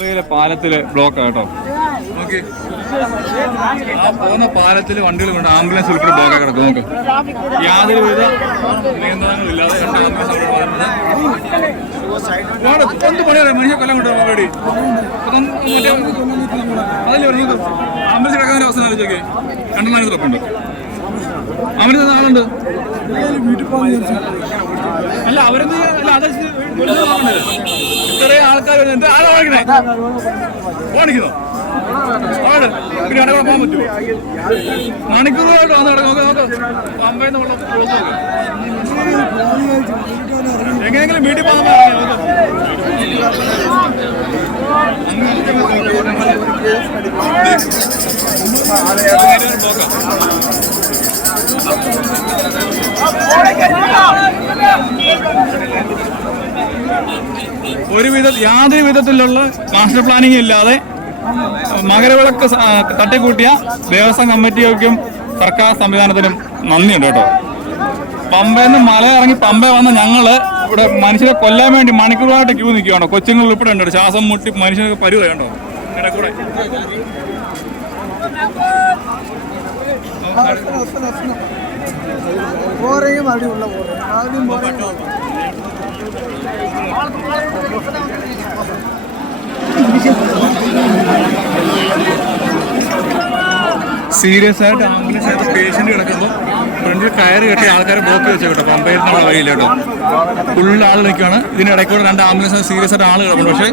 പമ്പയിലെ പാലത്തിൽ ബ്ലോക്ക് കേട്ടോ. പോകുന്ന പാലത്തിൽ വണ്ടികൾ കൊണ്ട് ആംബുലൻസ് ഉൾപ്പെടെ ബ്ലോക്ക് കിടക്കും യാതൊരു വിധ നിയന്ത്രണങ്ങളില്ലാതെ രണ്ട് മനുഷ്യ കൊല്ലം കൊണ്ട് പരിപാടി. അതല്ലേ ആംബുലൻസ് കിടക്കാൻ അവസ്ഥ ആലോചിച്ചോക്കെ രണ്ടെണ്ണം കിടപ്പുണ്ട് ആംബുലൻസ് നാളുണ്ട് അല്ല അവരൊന്നും അല്ല അത് ഇത്രയും ആൾക്കാർ വരുന്നുണ്ട്. ആരാ കാണിക്കണേ? കാണിക്കുന്നോ? ആണ്. പിന്നെ അവിടെ പോകാൻ പറ്റുമോ? മണിക്കൂറുകളായിട്ട് വന്ന് കിടക്കും നോക്ക് നോക്ക്. പമ്പയിൽ നിന്ന് വെള്ളം വെള്ളം നോക്ക് എങ്ങനെയെങ്കിലും വീട്ടിൽ പോകാൻ പറയാം ഒരു വിധ യാതൊരു വിധത്തിലുള്ള മാസ്റ്റർ പ്ലാനിംഗ് ഇല്ലാതെ മകരവിളക്ക് തട്ടിക്കൂട്ടിയ ദേവസ്വം കമ്മിറ്റിക്കും സർക്കാർ സംവിധാനത്തിനും നന്ദിയുണ്ട് കേട്ടോ. പമ്പയിൽ നിന്ന് മല ഇറങ്ങി പമ്പ വന്ന ഞങ്ങൾ ഇവിടെ മനുഷ്യരെ കൊല്ലാൻ വേണ്ടി മണിക്കൂറായിട്ട് ക്യൂ നിൽക്കുകയാണോ കൊച്ചുങ്ങൾ ഉൾപ്പെടെ ഉണ്ടോ ശ്വാസം മുട്ടി മനുഷ്യനൊക്കെ പരുവ ഇടക്കൂടെ പോറയും അടിയുള്ള സീരിയസ് ആയിട്ട് ആംബുലൻസ് ആയിട്ട് പേഷ്യന്റ് കിടക്കുമ്പോൾ ഫ്രണ്ടിൽ കയറി കെട്ടി ആൾക്കാരെ ബ്ലോക്ക് വെച്ചു കേട്ടോ പമ്പയിലുള്ള വഴിയിൽ കേട്ടോ. ഫുള്ള് ആൾ നിൽക്കുകയാണ് ഇതിന്റെ ഇടയ്ക്കൂടെ രണ്ട് ആംബുലൻസ് സീരിയസ് ആയിട്ട് ആൾ കിടക്കുന്നുണ്ട് പക്ഷേ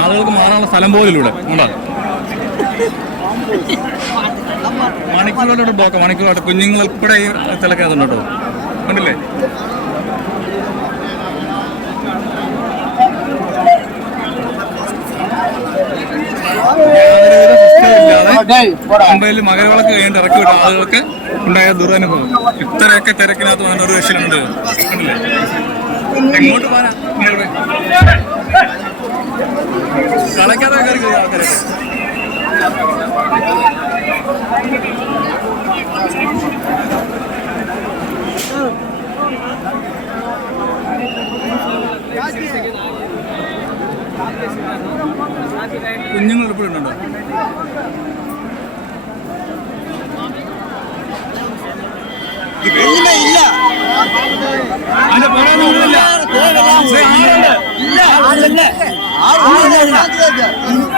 ആളുകൾക്ക് മാറാനുള്ള സ്ഥലം പോലും ഇവിടെ. ഉണ്ടാകും മണിക്കൂറുകളുടെ ബ്ലോക്ക് മണിക്കൂറോട് കുഞ്ഞുങ്ങൾ ഉൾപ്പെടെ ഈ തിളക്കകത്തുണ്ട് കേട്ടോ കണ്ടില്ലേ? മുംബൈയിൽ മകരവിളക്ക് കഴിഞ്ഞിട്ട് ഇറക്കി വിട്ട. ആളുകൾക്ക് ഉണ്ടായ ദുരനുഭവം. ഇത്രയൊക്കെ തിരക്കിനകത്ത് വന്ന ഒരു വിഷയമുണ്ട് കണ്ടില്ലേ? എങ്ങോട്ട് പോകാനാ? കളക്കാതെ കയറി ആൾക്കാരൊക്കെ. കുഞ്ഞുങ്ങൾ എപ്പോഴും ഉണ്ടോ? ഇല്ല ഇല്ല. ഇല്ല. ഇല്ല ഇല്ല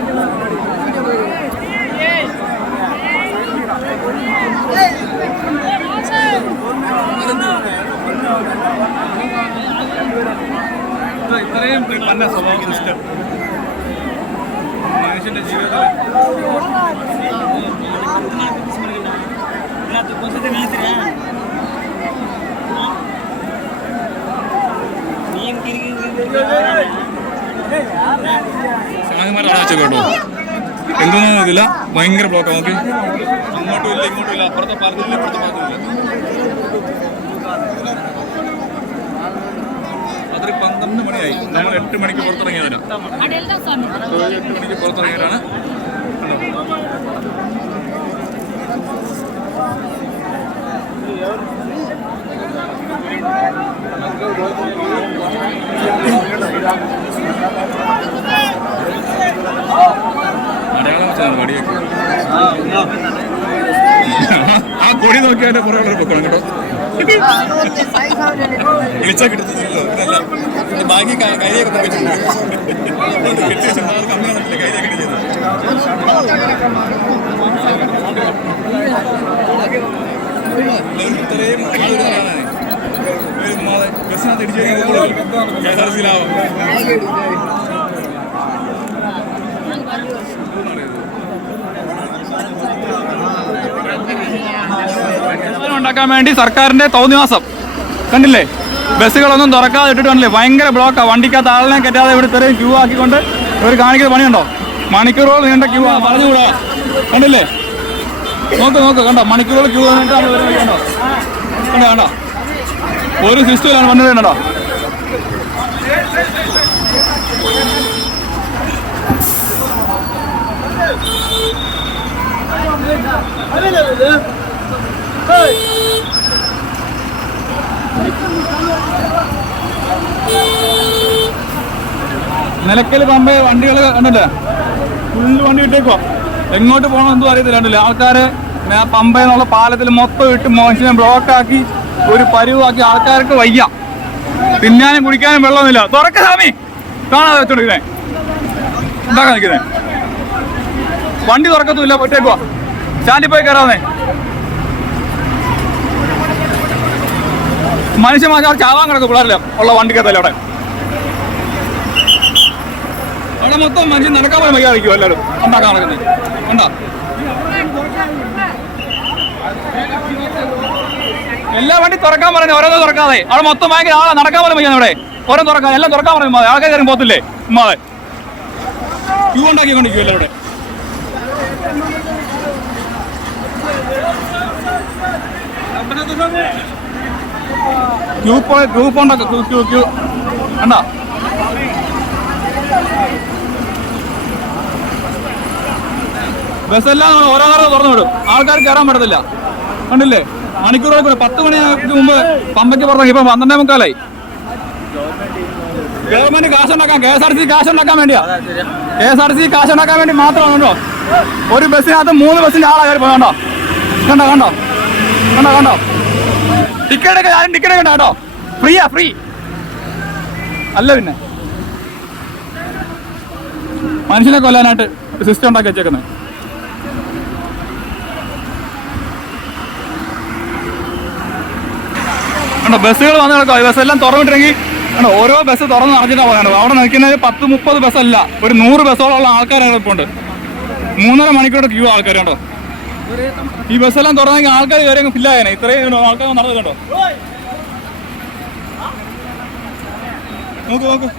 ഇത്രയും സ്വഭാവം ഇഷ്ടം സിസ്റ്റം മനുഷ്യന്റെ ജീവിതത്തിൽ സ്വാമിമാരെ അടച്ചു കേട്ടോ. എന്തൊന്നും ഇതില്ല ഭയങ്കര ബ്ലോക്കാണ് നോക്കി. അങ്ങോട്ടും ഇല്ല ഇങ്ങോട്ടും ഇല്ല. അപ്പുറത്തെ പാർക്കില്ല ഇപ്പുറത്തെ പാർക്കില്ല അതൊരു പന്ത്രണ്ട് മണിയായി. നമ്മൾ എട്ട് മണിക്ക് പുറത്തിറങ്ങിയവരാണ് എട്ട് മണിക്ക് പുറത്തിറങ്ങിയവരാണ് മലയാളം വെച്ചാണ് വടിയൊക്കെ ആ കൊടി നോക്കിയാൽ എന്റെ പുറകെ പൊക്കണം കേട്ടോ. ഇതല്ല ബാക്കി ക- കൈയൊക്കെ കെട്ടി വെച്ചിട്ടുണ്ട്. അത് കമ്മി വന്നിട്ടില്ല കൈയൊക്കെ കെട്ടി ചെയ്തത് എല്ലാവരും ഇത്രയും ആളുകൾ കാണാനാണ് ബസ്സിനകത്ത് ഇടിച്ചു കെ എസ് ആർ സിയിലാവും ഉണ്ടാക്കാൻ വേണ്ടി സർക്കാരിന്റെ തോന്നിവാസം. കണ്ടില്ലേ? ബസ്സുകളൊന്നും തുറക്കാതെ ഇട്ടിട്ടുണ്ടല്ലേ ഭയങ്കര ബ്ലോക്കാ വണ്ടിക്കകത്ത് ആളിനെ കയറ്റാതെ ഇവിടെ ഇത്രയും ക്യൂ ആക്കിക്കൊണ്ട് ഇവർ കാണിക്കുന്ന പണിയുണ്ടോ? മണിക്കൂറുകൾ നീണ്ട ക്യൂ ആ പറഞ്ഞുകൂടാ? കണ്ടില്ലേ? നോക്ക് നോക്ക് കണ്ടോ? മണിക്കൂറുകൾ ക്യൂ കണ്ടോ? കണ്ടോ ഒരു സിസ്റ്റമിലാണ് വണ്ടി കണ്ടോ? നിലക്കൽ പമ്പ വണ്ടികൾ കണ്ടില്ലേ? ഫുള്ള് വണ്ടി ഇട്ടേക്കോ എങ്ങോട്ട് പോകണം എന്തും അറിയത്തില്ല കണ്ടില്ലേ? ആൾക്കാര് പമ്പ പമ്പയെന്നുള്ള പാലത്തിൽ മൊത്തം ഇട്ട് മോശം ബ്ലോക്കാക്കി ഒരു പരിവാക്കി ആൾക്കാർക്ക് വയ്യ. തിന്നാനും കുടിക്കാനും വെള്ളമൊന്നുമില്ല തുറക്ക സ്വാമി. കാണാതെ വെച്ചോണ്ടിരിക്കുന്നേ ഉണ്ടാക്കാൻ നിൽക്കുന്നേ. വണ്ടി തുറക്കത്തുമില്ല പൊറ്റേക്കുവാ ചാണ്ടി പോയി കയറാന്നേ മനുഷ്യന്മാർ ചാവാൻ കിടക്കും പിള്ളേരില്ല ഉള്ള വണ്ടിക്കത്തല്ലേ അവിടെ. അവിടെ മൊത്തം മനുഷ്യൻ നടക്കാൻ പോലും വയ്യാതിരിക്കും എല്ലാവരും. ഉണ്ടാക്കാൻ നടക്കുന്നത് ഉണ്ടോ എല്ലാ വണ്ടി തുറക്കാൻ പറഞ്ഞു ഓരോന്നും തുറക്കാതെ. അവിടെ മൊത്തം ഭയങ്കര ആളെ. നടക്കാൻ പോലും വയ്യാതെ അവിടെ. ഓരോ തുറക്കാതെ. എല്ലാം തുറക്കാൻ പറഞ്ഞു ആൾക്കാർ കയറി പോത്തില്ലേ ഉമ്മാതെ. ക്യൂ ഉണ്ടാക്കിക്കൊണ്ടിരിക്കും എല്ലാവരുടെ ക്യൂ പോയ ക്യൂ പോണ്ടൊക്കെ ക്യൂ ക്യൂ ക്യൂ കണ്ടോ? ബസ്സെല്ലാം നമ്മൾ ഓരോ ഓരോന്നോരോ തുറന്നു വിടും. ആൾക്കാർ കയറാൻ പറ്റത്തില്ല. കണ്ടില്ലേ? മണിക്കൂറുകൾ കൂടെ പത്ത് മണിക്ക് മുമ്പ് പമ്പയ്ക്ക് പുറത്തേക്ക് ഇപ്പം പന്ത്രണ്ടേ മുക്കാലായി. ഗവൺമെന്റ് കാശുണ്ടാക്കാൻ കെ എസ് ആർ സി കാശുണ്ടാക്കാൻ വേണ്ടിയാ. കെ എസ് ആർ സി കാശുണ്ടാക്കാൻ വേണ്ടി മാത്രമാണ് കേട്ടോ ഒരു ബസ്സിനകത്ത് മൂന്ന് ബസ്സിന്റെ ആളാ കയറി പോയി കണ്ടോ? കണ്ടോ കണ്ടോ? കണ്ടോ കണ്ടോ? ടിക്കറ്റ് ഒക്കെ ആരും ടിക്കറ്റ് ഒക്കെ കേട്ടോ. ഫ്രീയാ ഫ്രീ. അല്ല പിന്നെ. മനുഷ്യനെ കൊല്ലാനായിട്ട് സിസ്റ്റം ഉണ്ടാക്കി വെച്ചേക്കുന്നത് കണ്ടോ ബസ്സുകൾ വന്ന് കിടക്കുക ഈ ബസ്സെല്ലാം തുറന്നിട്ടെങ്കിൽ കണ്ടോ ഓരോ ബസ് തുറന്ന് നടന്നിട്ടാ പോകുന്നത് അവിടെ നിൽക്കുന്നത് പത്ത് മുപ്പത് ബസ്സല്ല ഒരു നൂറ് ബസ്സോളം ആൾക്കാരാണ് ഇപ്പോൾ ഉണ്ട് മൂന്നര മണിക്കൂർ ക്യൂ ആൾക്കാർ കണ്ടോ. ഈ ബസ്സെല്ലാം തുറന്നെങ്കിൽ ആൾക്കാർ കയറി അങ്ങ് ഇത്രയും ആൾക്കാർ നടന്നിട്ടുണ്ടോ നോക്കൂ നോക്ക്.